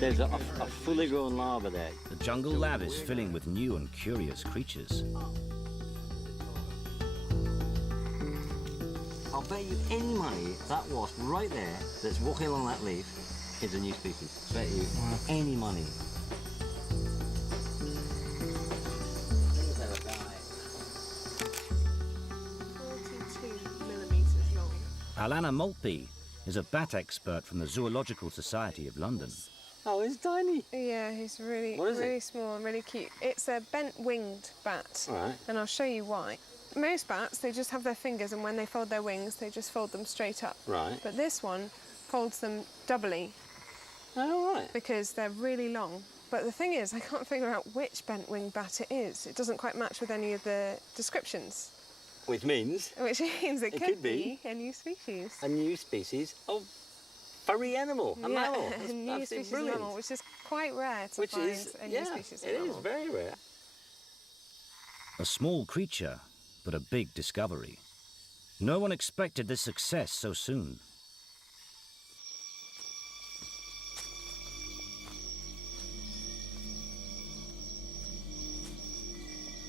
There's a fully grown larva there. The jungle lab is filling with new and curious creatures. I'll bet you any money that wasp right there that's walking along that leaf is a new species. Bet you any money. 42 millimeters long. Alana Maltby is a bat expert from the Zoological Society of London. Oh, it's tiny. Yeah, he's really, What is it? really small and really cute. It's a bent-winged bat, Right. and I'll show you why. Most bats, they just have their fingers, and when they fold their wings, they just fold them straight up. Right. But this one folds them doubly Oh, right. because they're really long. But the thing is, I can't figure out which bent-winged bat it is. It doesn't quite match with any of the descriptions. Which means Which means it could be a new species. a new species of furry animal, a mammal. That's a new absolutely species brilliant. of mammal, which is quite rare to Which find is, a new yeah, species of it mammal. is very rare. A small creature, but a big discovery. No one expected this success so soon.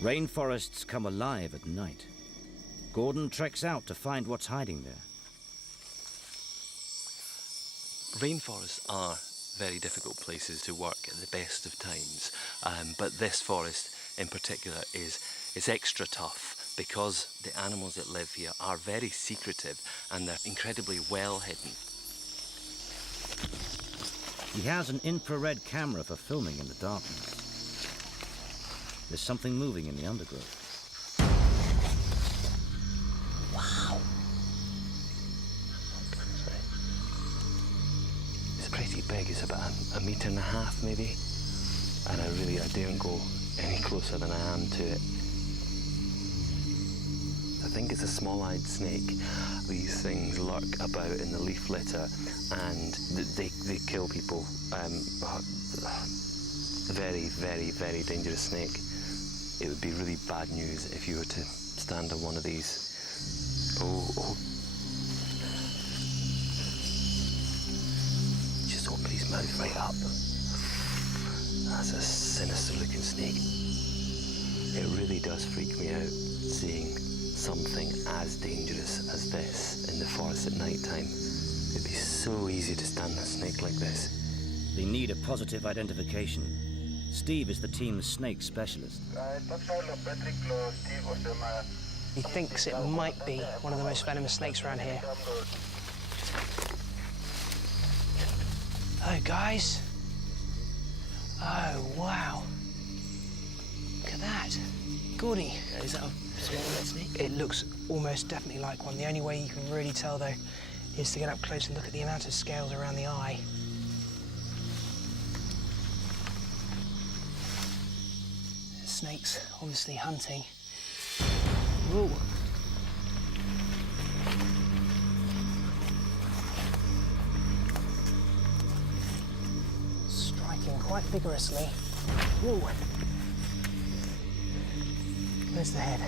Rainforests come alive at night. Gordon treks out to find what's hiding there. Rainforests are very difficult places to work at the best of times, but this forest in particular is extra tough because the animals that live here are very secretive and they're incredibly well hidden. He has an infrared camera for filming in the darkness. There's something moving in the undergrowth. Wow! It's pretty big, it's about a metre and a half maybe, and I daren't go any closer than I am to it. I think it's a small-eyed snake. These things lurk about in the leaf litter and they kill people. Very, very, very dangerous snake. It would be really bad news if you were to stand on one of these. Oh. Just open his mouth right up. That's a sinister looking snake. It really does freak me out seeing something as dangerous as this in the forest at night time. It'd be so easy to stand a snake like this. They need a positive identification. Steve is the team's snake specialist. He thinks it might be one of the most venomous snakes around here. Oh, guys. Oh, wow. Look at that. Gordy. Is that a small red snake? It looks almost definitely like one. The only way you can really tell, though, is to get up close and look at the amount of scales around the eye. The snake's obviously hunting. Ooh. Striking quite vigorously. Ooh. There's the head.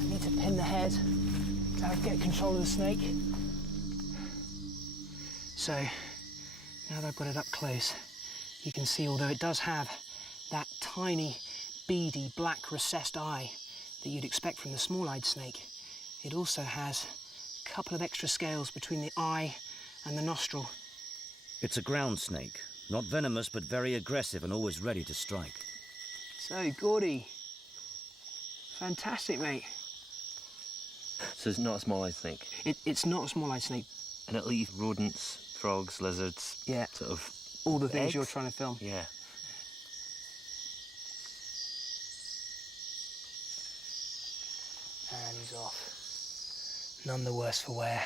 I need to pin the head to get control of the snake. So, now that I've got it up close, you can see, although it does have that tiny, beady, black, recessed eye that you'd expect from the small-eyed snake, it also has a couple of extra scales between the eye and the nostril. It's a ground snake, not venomous but very aggressive and always ready to strike. So, Gordy, fantastic, mate. So it's not a small-eyed snake? It's not a small-eyed snake. And it'll eat rodents, frogs, lizards, Yeah. sort of... All the things eggs? you're trying to film. Yeah. And he's off. None the worse for wear.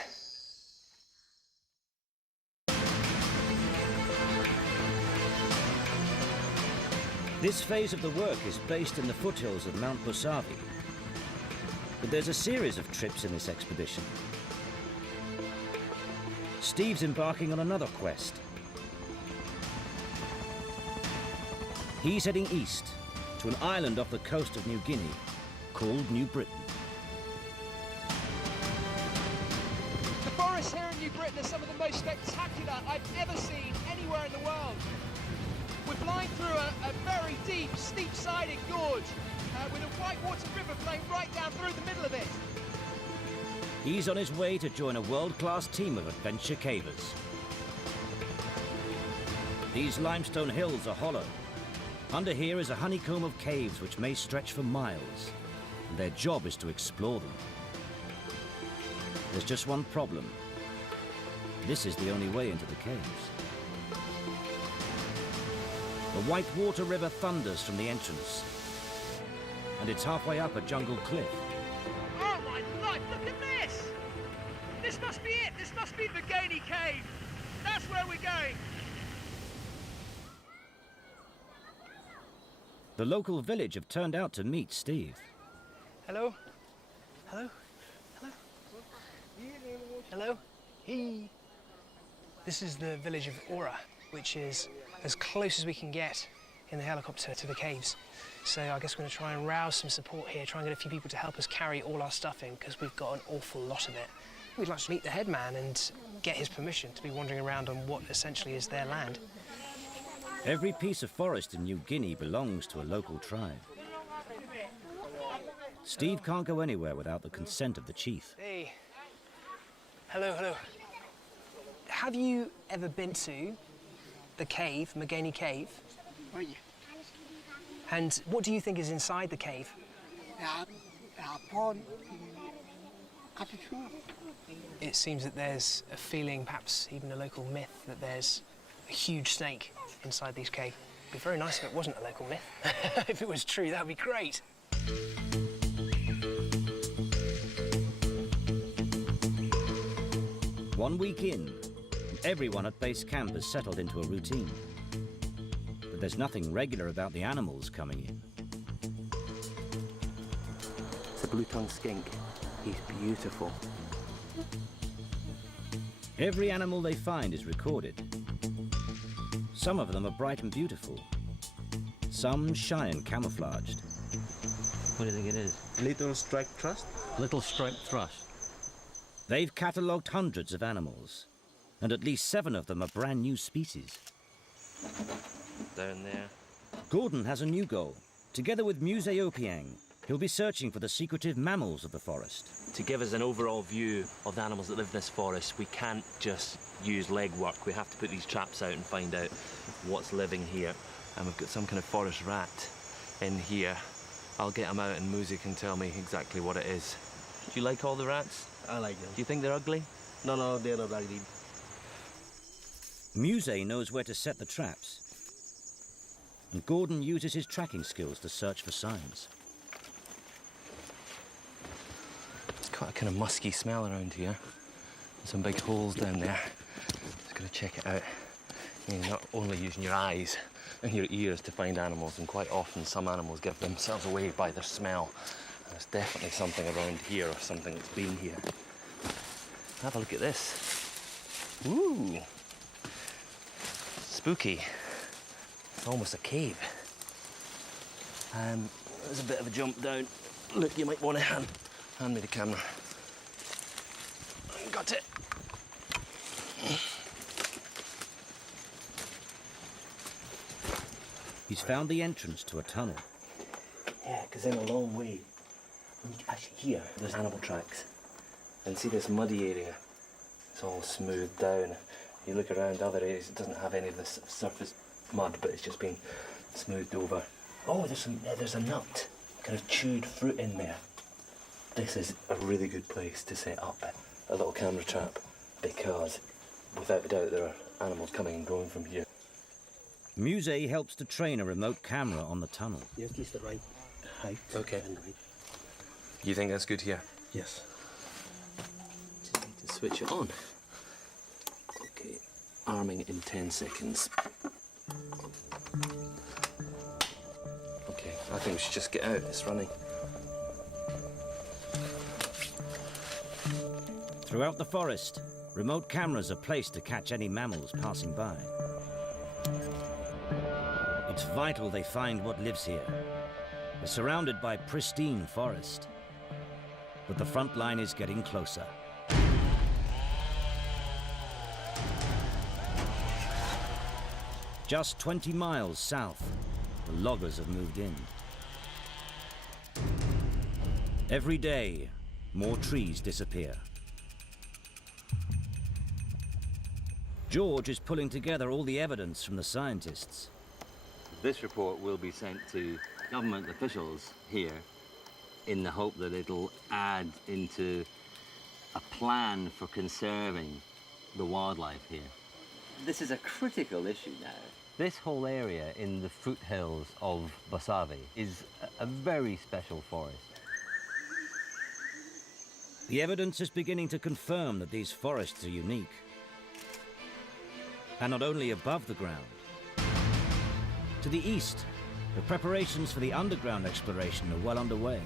This phase of the work is based in the foothills of Mount Bosavi. But there's a series of trips in this expedition. Steve's embarking on another quest. He's heading east to an island off the coast of New Guinea called New Britain. The forests here in New Britain and they're some of the most spectacular I've ever seen anywhere in the world. We're flying through a very deep, steep-sided gorge with a whitewater river flowing right down through the middle of it. He's on his way to join a world-class team of adventure cavers. These limestone hills are hollow. Under here is a honeycomb of caves which may stretch for miles, and their job is to explore them. There's just one problem. This is the only way into the caves. The Whitewater River thunders from the entrance, and it's halfway up a jungle cliff. Oh my life, look at this! This must be it, this must be the Guinea cave. That's where we're going. The local village have turned out to meet Steve. Hello? Hello? Hello? Hello? Hey. This is the village of Ora, which is as close as we can get in the helicopter to the caves. So I guess we're going to try and rouse some support here, try and get a few people to help us carry all our stuff in, because we've got an awful lot of it. We'd like to meet the headman and get his permission to be wandering around on what essentially is their land. Every piece of forest in New Guinea belongs to a local tribe. Steve can't go anywhere without the consent of the chief. Hey. Hello, hello. Have you ever been to the cave, Magani Cave? And what do you think is inside the cave? It seems that there's a feeling, perhaps even a local myth, that there's a huge snake inside these caves. It'd be very nice if it wasn't a local myth. If it was true, that would be great. One week in, everyone at base camp has settled into a routine. But there's nothing regular about the animals coming in. It's a blue-tongued skink. He's beautiful. Every animal they find is recorded. Some of them are bright and beautiful. Some shy and camouflaged. What do you think it is? Little striped thrust. Little striped thrush. They've catalogued hundreds of animals, and at least 7 of them are brand new species. Down there. Gordon has a new goal. Together with Museo Piang, he'll be searching for the secretive mammals of the forest. To give us an overall view of the animals that live in this forest, we can't just use legwork. We have to put these traps out and find out what's living here. And we've got some kind of forest rat in here. I'll get him out and Muzi can tell me exactly what it is. Do you like all the rats? I like them. Do you think they're ugly? No, they're not ugly. Musée knows where to set the traps, and Gordon uses his tracking skills to search for signs. It's got a kind of musky smell around here. Some big holes down there. Just gotta check it out. You're not only using your eyes and your ears to find animals, and quite often some animals give themselves away by their smell. There's definitely something around here or something that's been here. Have a look at this. Ooh. Spooky. It's almost a cave. There's a bit of a jump down. Look, you might want to hand me the camera. Got it. He's found the entrance to a tunnel. Yeah, because in a long way, actually here, there's animal tracks. And see this muddy area? It's all smoothed down. You look around other areas, it doesn't have any of this surface mud, but it's just been smoothed over. Oh, there's a nut, kind of chewed fruit in there. This is a really good place to set up a little camera trap, because without a doubt there are animals coming and going from here. Musée helps to train a remote camera on the tunnel. Yes, this is the right height. Okay. And right. You think that's good here? Yes. Just need to switch it on. Okay, arming in 10 seconds. Okay, I think we should just get out. It's running. Throughout the forest, remote cameras are placed to catch any mammals passing by. It's vital they find what lives here. They're surrounded by pristine forest, but the front line is getting closer. Just 20 miles south, the loggers have moved in. Every day, more trees disappear. George is pulling together all the evidence from the scientists. This report will be sent to government officials here in the hope that it'll add into a plan for conserving the wildlife here. This is a critical issue now. This whole area in the foothills of Bosavi is a very special forest. The evidence is beginning to confirm that these forests are unique. And not only above the ground. To the east, the preparations for the underground exploration are well underway.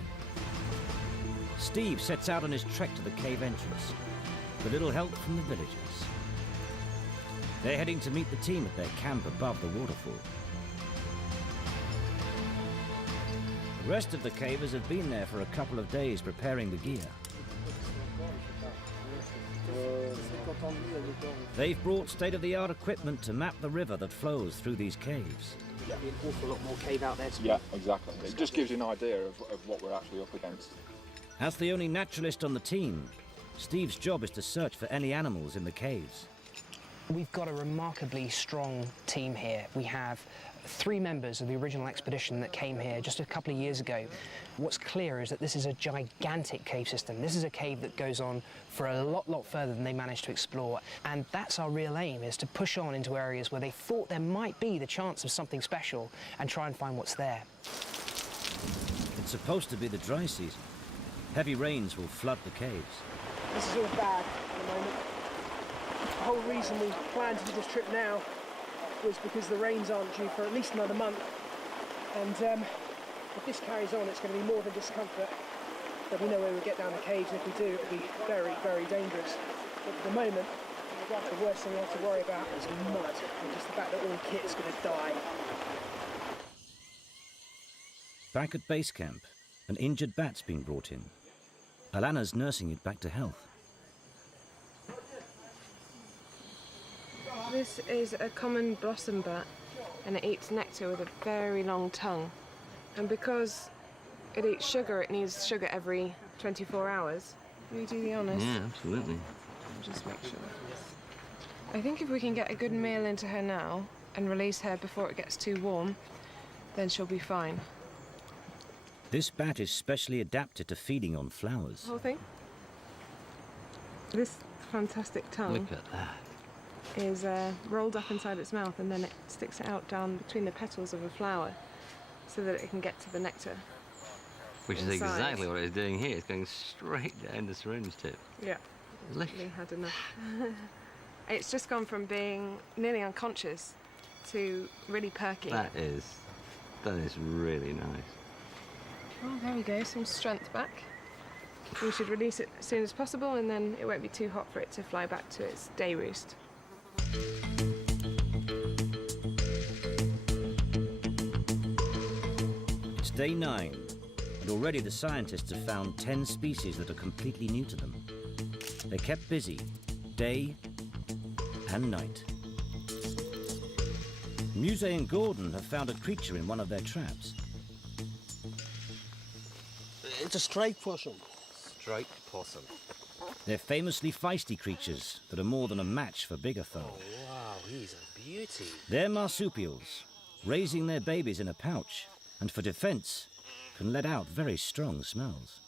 Steve sets out on his trek to the cave entrance, with little help from the villagers. They're heading to meet the team at their camp above the waterfall. The rest of the cavers have been there for a couple of days preparing the gear. They've brought state-of-the-art equipment to map the river that flows through these caves. There'll be an awful lot more cave out there to Yeah, exactly. It just gives you an idea of what we're actually up against. As the only naturalist on the team, Steve's job is to search for any animals in the caves. We've got a remarkably strong team here. We have 3 members of the original expedition that came here just a couple of years ago. What's clear is that this is a gigantic cave system. This is a cave that goes on for a lot further than they managed to explore. And that's our real aim, is to push on into areas where they thought there might be the chance of something special and try and find what's there. It's supposed to be the dry season. Heavy rains will flood the caves. This is all bad at the moment. The whole reason we planned to do this trip now was because the rains aren't due for at least another month. And if this carries on, it's going to be more than discomfort. There'll be no way we'll get down the caves, and if we do, it'll be very dangerous. But at the moment, the worst thing we have to worry about is mud, and just the fact that all the kit is going to die. Back at base camp, an injured bat's been brought in. Alana's nursing it back to health. This is a common blossom bat, and it eats nectar with a very long tongue. And because it eats sugar, it needs sugar every 24 hours. Will you do the honours? Yeah, absolutely. I'll just make sure. I think if we can get a good meal into her now and release her before it gets too warm, then she'll be fine. This bat is specially adapted to feeding on flowers. The whole thing? This fantastic tongue Look at that. is rolled up inside its mouth, and then it sticks it out down between the petals of a flower so that it can get to the nectar. Which is Inside. exactly what it's doing here. It's going straight down the syringe tip. Yeah. Look. We had enough. It's just gone from being nearly unconscious to really perky. That is really nice. Oh, there we go, some strength back. We should release it as soon as possible, and then it won't be too hot for it to fly back to its day roost. It's day 9, and already the scientists have found 10 species that are completely new to them. They're kept busy, day and night. Muse and Gordon have found a creature in one of their traps. It's a striped possum. Striped possum. They're famously feisty creatures that are more than a match for bigger foe. Wow, he's a beauty. They're marsupials, raising their babies in a pouch, and for defense, can let out very strong smells.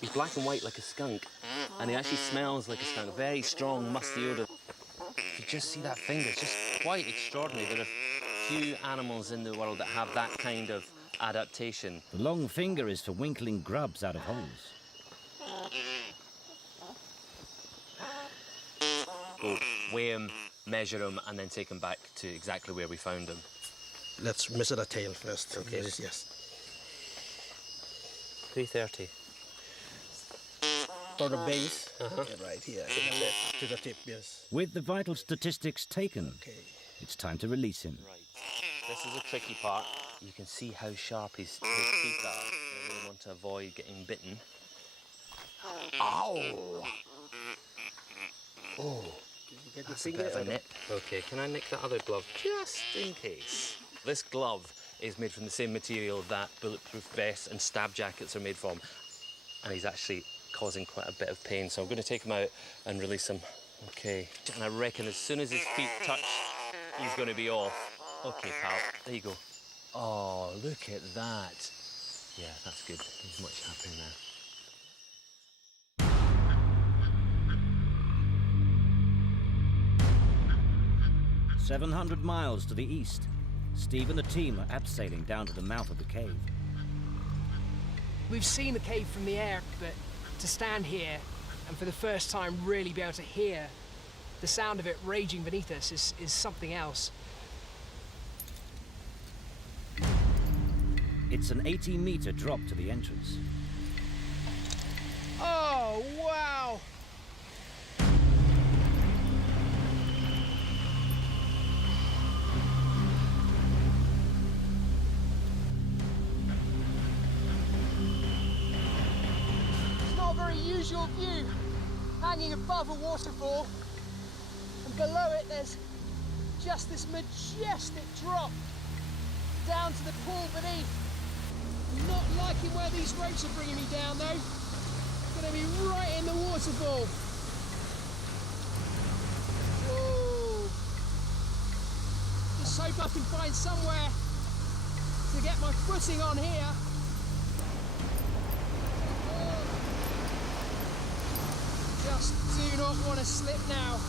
He's black and white like a skunk, and he actually smells like a skunk. A very strong, musty odour. You just see that finger, it's just quite extraordinary. There are few animals in the world that have that kind of adaptation. The long finger is for winkling grubs out of holes. Go weigh him, measure him, and then take him back to exactly where we found him. Let's measure the tail first. Okay. Yes. 330. For the base, right here, to the tip, yes. With the vital statistics taken, Okay. it's time to release him. Right. This is a tricky part. You can see how sharp his teeth are. I really want to avoid getting bitten. Ow! Oh. You get good That's a thing bit of a there. nip. Okay, can I nick that other glove just in case? This glove is made from the same material that bulletproof vests and stab jackets are made from. And he's actually causing quite a bit of pain, so I'm going to take him out and release him. Okay, and I reckon as soon as his feet touch, he's going to be off. Okay, pal, there you go. Oh, look at that. Yeah, that's good. He's much happier now. 700 miles to the east, Steve and the team are abseiling down to the mouth of the cave. We've seen the cave from the air, but to stand here and for the first time really be able to hear the sound of it raging beneath us is something else. It's an 80-meter drop to the entrance. Oh, wow! It's not a very usual view, hanging above a waterfall, and below it there's just this majestic drop down to the pool beneath. Not liking where these ropes are bringing me down though. Gonna be right in the waterfall. Whoa. Just hope I can find somewhere to get my footing on here. Just do not want to slip now.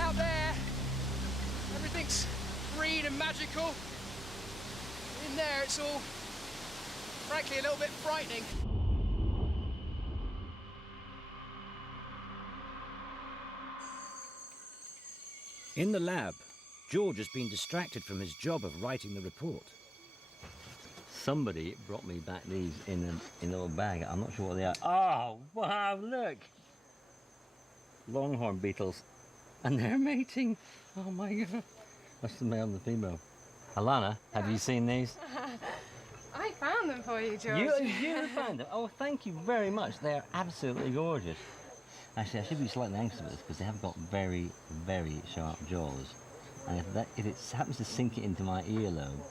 Out there, everything's green and magical. In there, it's all, frankly, a little bit frightening. In the lab, George has been distracted from his job of writing the report. Somebody brought me back these in a little bag. I'm not sure what they are. Oh, wow, look! Longhorn beetles. And they're mating. Oh my God. That's the male and the female. Alana, have you seen these? I found them for you, George. You found them? Oh, thank you very much. They're absolutely gorgeous. Actually, I should be slightly anxious about this because they have got very, very sharp jaws. And if it happens to sink it into my earlobe,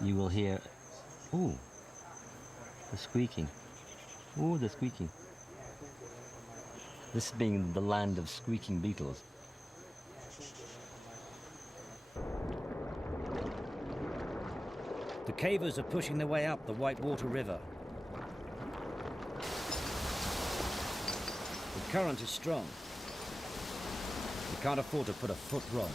you will hear, ooh, the squeaking. Ooh, the squeaking. This being the land of squeaking beetles. The cavers are pushing their way up the Whitewater River. The current is strong. We can't afford to put a foot wrong.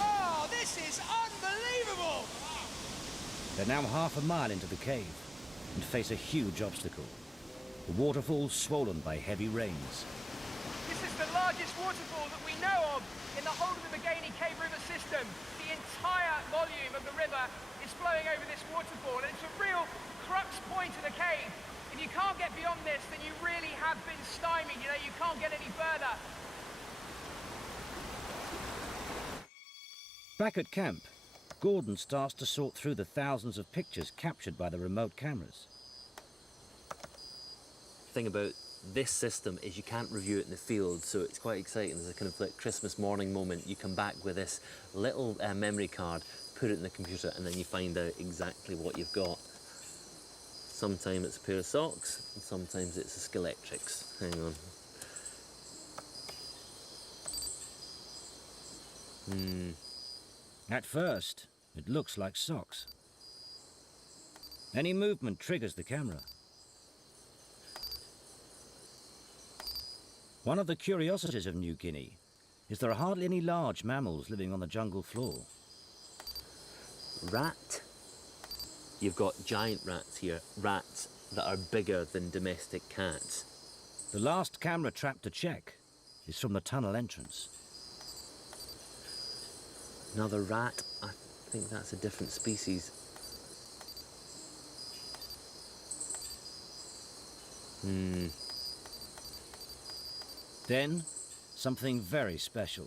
Oh, this is unbelievable! They're now half a mile into the cave and face a huge obstacle. The waterfall swollen by heavy rains. This is the largest waterfall that we know of in the whole of the Guinea Cave River system. The entire volume of the river is flowing over this waterfall, and it's a real crux point of the cave. If you can't get beyond this, then you really have been stymied. You know, you can't get any further. Back at camp, Gordon starts to sort through the thousands of pictures captured by the remote cameras. The thing about this system is you can't review it in the field, so it's quite exciting. There's a kind of like Christmas morning moment. You come back with this little memory card, put it in the computer, and then you find out exactly what you've got. Sometimes it's a pair of socks, and sometimes it's a Skeletrix. Hang on. At first, it looks like socks. Any movement triggers the camera. One of the curiosities of New Guinea is there are hardly any large mammals living on the jungle floor. Rat. You've got giant rats here, rats that are bigger than domestic cats. The last camera trap to check is from the tunnel entrance. Another rat, I think that's a different species. Then, something very special.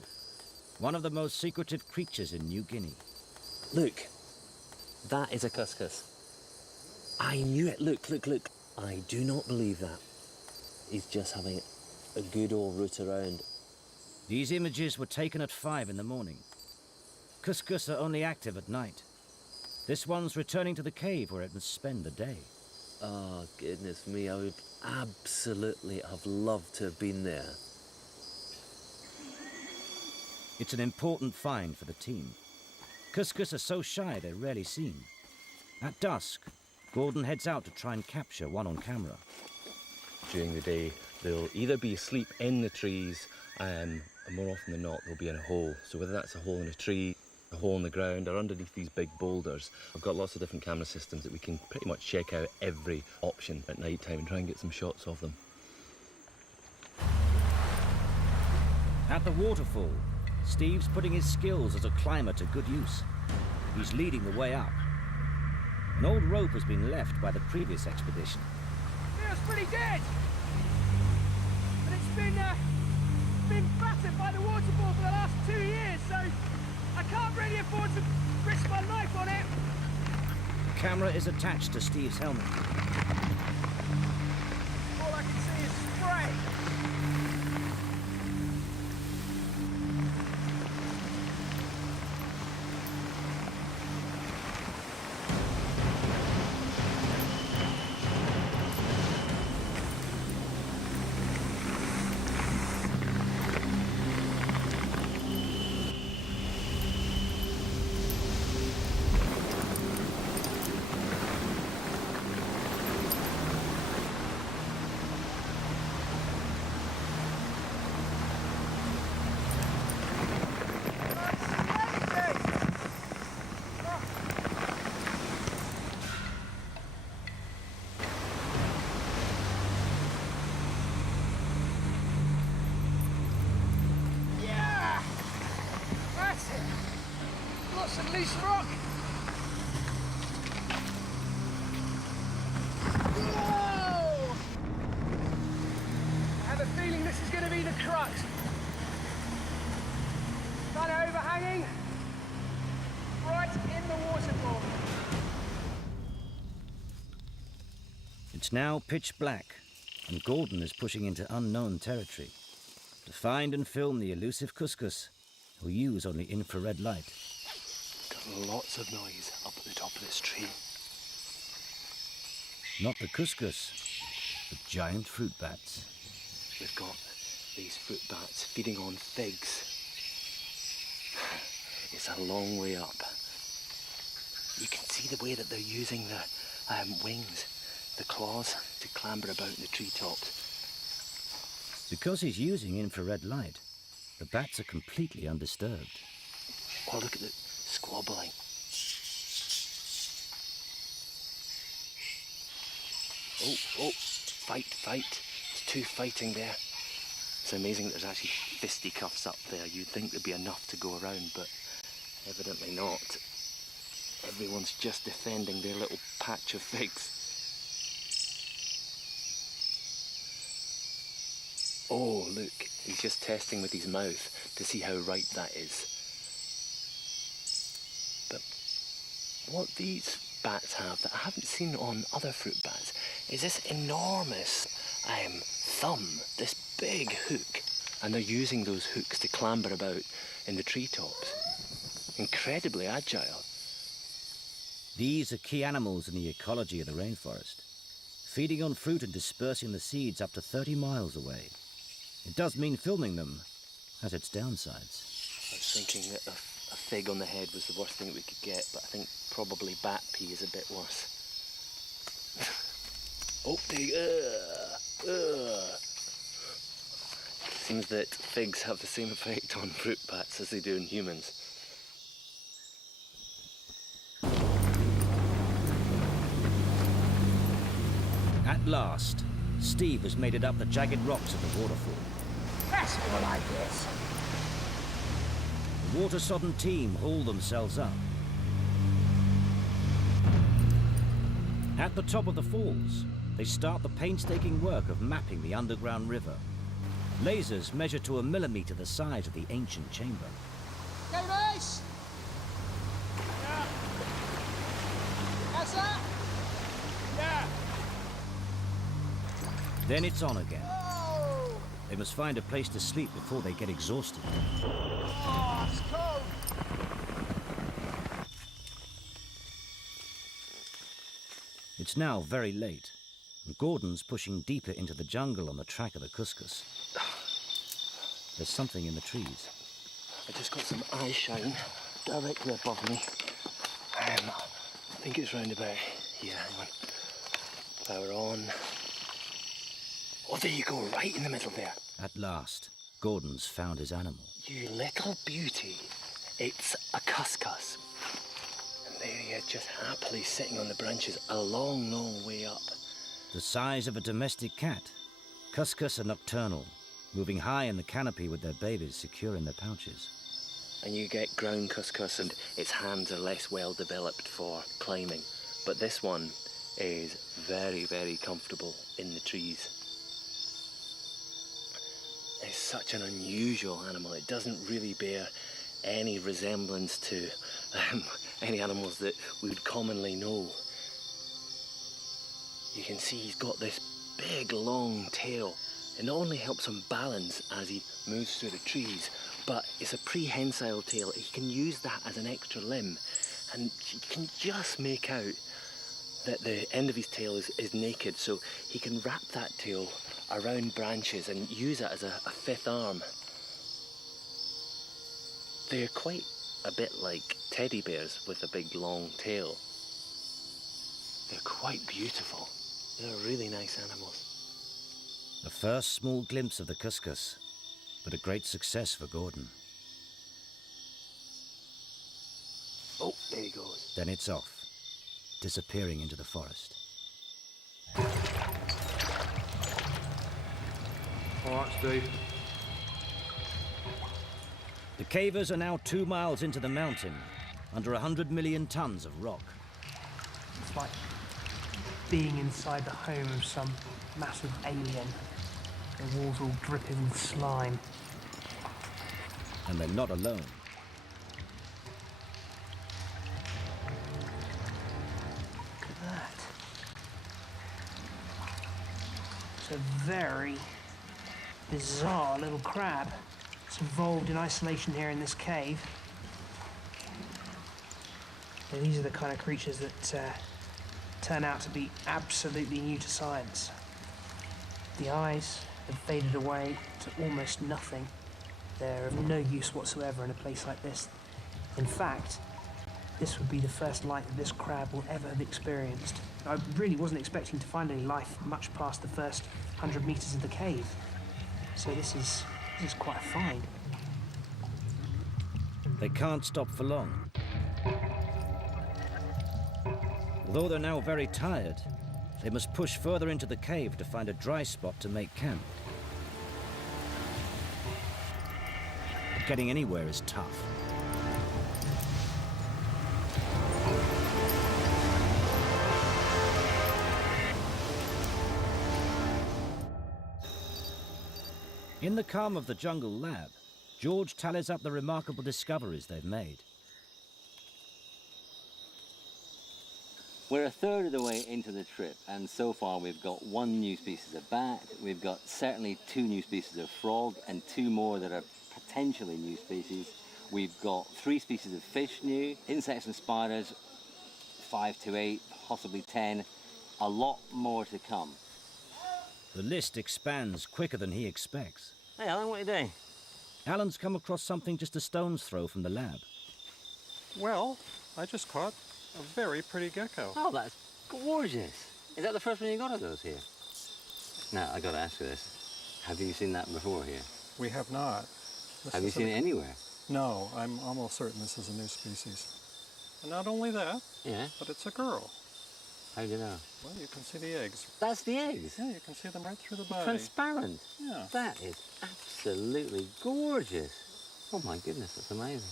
One of the most secretive creatures in New Guinea. Look, that is a cuscus. I knew it. Look, look, look. I do not believe that. He's just having a good old root around. These images were taken at 5 in the morning. Cuscus are only active at night. This one's returning to the cave where it must spend the day. Oh, goodness me, I would absolutely have loved to have been there. It's an important find for the team. Cuscus are so shy they're rarely seen. At dusk, Gordon heads out to try and capture one on camera. During the day, they'll either be asleep in the trees, and more often than not, they'll be in a hole. So whether that's a hole in a tree, a hole in the ground, or underneath these big boulders, I've got lots of different camera systems that we can pretty much check out every option at night time and try and get some shots of them. At the waterfall, Steve's putting his skills as a climber to good use. He's leading the way up. An old rope has been left by the previous expedition. Feels pretty dead. But it's been battered by the waterfall for the last 2 years, so I can't really afford to risk my life on it. The camera is attached to Steve's helmet. All I can see is spray. Some loose rock. Whoa! I have a feeling this is going to be the crux. Kind of overhanging, right in the waterfall. It's now pitch black, and Gordon is pushing into unknown territory to find and film the elusive cuscus, who use only infrared light. Lots of noise up at the top of this tree. Not the cuscus, but giant fruit bats. We've got these fruit bats feeding on figs. It's a long way up. You can see the way that they're using the wings, the claws, to clamber about in the treetops. Because he's using infrared light, the bats are completely undisturbed. Oh, look at the squabbling. Oh, fight. There's two fighting there. It's amazing that there's actually fisticuffs up there. You'd think there'd be enough to go around, but evidently not. Everyone's just defending their little patch of figs. Oh, look, he's just testing with his mouth to see how ripe that is. But what these bats have that I haven't seen on other fruit bats is this enormous thumb, this big hook. And they're using those hooks to clamber about in the treetops. Incredibly agile. These are key animals in the ecology of the rainforest, feeding on fruit and dispersing the seeds up to 30 miles away. It does mean filming them has its downsides. I was thinking that a fig on the head was the worst thing that we could get, but I think probably bat pee is a bit worse. Oh, pig! Seems that figs have the same effect on fruit bats as they do in humans. At last, Steve has made it up the jagged rocks of the waterfall. That's more like this. The water-sodden team haul themselves up. At the top of the falls, they start the painstaking work of mapping the underground river. Lasers measure to a millimetre the size of the ancient chamber. Go, race! Yeah. That's that? Yeah. Then it's on again. Oh, They must find a place to sleep before they get exhausted. oh, it's cold. It's now very late, and Gordon's pushing deeper into the jungle on the track of the cuscus. There's something in the trees. I just got some eye shine directly above me. I think it's round about here. Hang on. Power on. Oh, there you go, right in the middle there. At last, Gordon's found his animal. You little beauty. It's a cuscus. And there he is, just happily sitting on the branches a long, long way up. The size of a domestic cat, cuscus are nocturnal, moving high in the canopy with their babies secure in their pouches. And you get ground cuscus and its hands are less well developed for climbing. But this one is very, very comfortable in the trees. It's such an unusual animal. It doesn't really bear any resemblance to any animals that we would commonly know. You can see he's got this big long tail. It not only helps him balance as he moves through the trees, but it's a prehensile tail. He can use that as an extra limb, and you can just make out that the end of his tail is naked, so he can wrap that tail around branches and use it as a fifth arm. They're quite a bit like teddy bears with a big long tail. They're quite beautiful. They're really nice animals. The first small glimpse of the cuscus, but a great success for Gordon. Oh, there he goes. Then it's off, disappearing into the forest. All right, Steve. The cavers are now 2 miles into the mountain, under 100 million tons of rock. It's like being inside the home of some massive alien. The walls all dripping with slime. And they're not alone. Look at that. It's a very bizarre little crab. It's evolved in isolation here in this cave. And these are the kind of creatures that turn out to be absolutely new to science. The eyes have faded away to almost nothing. They're of no use whatsoever in a place like this. In fact, this would be the first light that this crab will ever have experienced. I really wasn't expecting to find any life much past the first 100 meters of the cave. So this is quite a find. They can't stop for long. Although they're now very tired, they must push further into the cave to find a dry spot to make camp. But getting anywhere is tough. In the calm of the jungle lab, George tallies up the remarkable discoveries they've made. We're a third of the way into the trip, and so far we've got 1 new species of bat, we've got certainly 2 new species of frog, and 2 more that are potentially new species. We've got 3 species of fish new, insects and spiders, 5 to 8, possibly 10, a lot more to come. The list expands quicker than he expects. Hey Alan, what are you doing? Alan's come across something just a stone's throw from the lab. Well, I just caught a very pretty gecko. Oh, that's gorgeous. Is that the first one you got of those here? Now, I gotta ask you this. Have you seen that before here? We have not. Have you seen it anywhere? No, I'm almost certain this is a new species. And not only that, Yeah. but it's a girl. How do you know? Well, you can see the eggs. That's the eggs. Yeah, you can see them right through the body. Transparent. Yeah. That is absolutely gorgeous. Oh my goodness, that's amazing.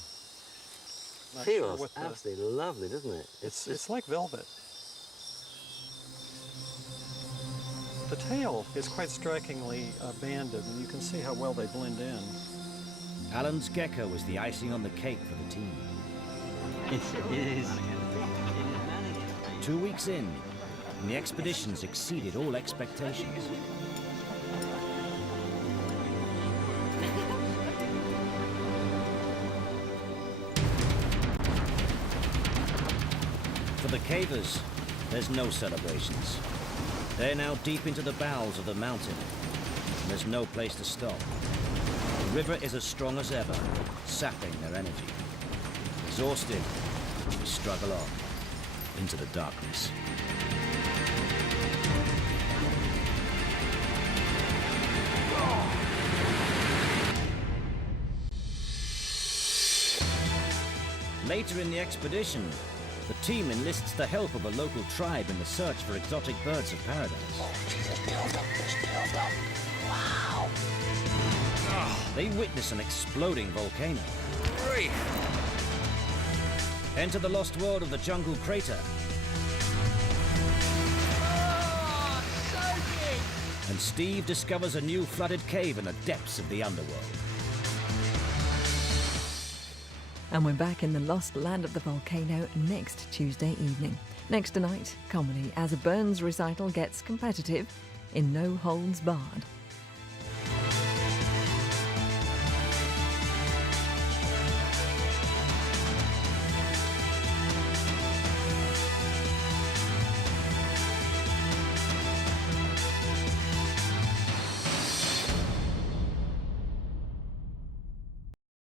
Not sure Feels what the- absolutely lovely, doesn't it? It's like velvet. The tail is quite strikingly banded, and you can see how well they blend in. Alan's gecko was the icing on the cake for the team. It is. 2 weeks in, and the expeditions exceeded all expectations. For the cavers, there's no celebrations. They're now deep into the bowels of the mountain, and there's no place to stop. The river is as strong as ever, sapping their energy. Exhausted, we struggle on into the darkness. Later in the expedition, the team enlists the help of a local tribe in the search for exotic birds of paradise. Oh, Jesus, build up, there's build up. Wow. They witness an exploding volcano. Enter the lost world of the jungle crater. And Steve discovers a new flooded cave in the depths of the underworld. And we're back in the lost land of the volcano next Tuesday evening. Next tonight, comedy as a Burns recital gets competitive in No Holds Barred.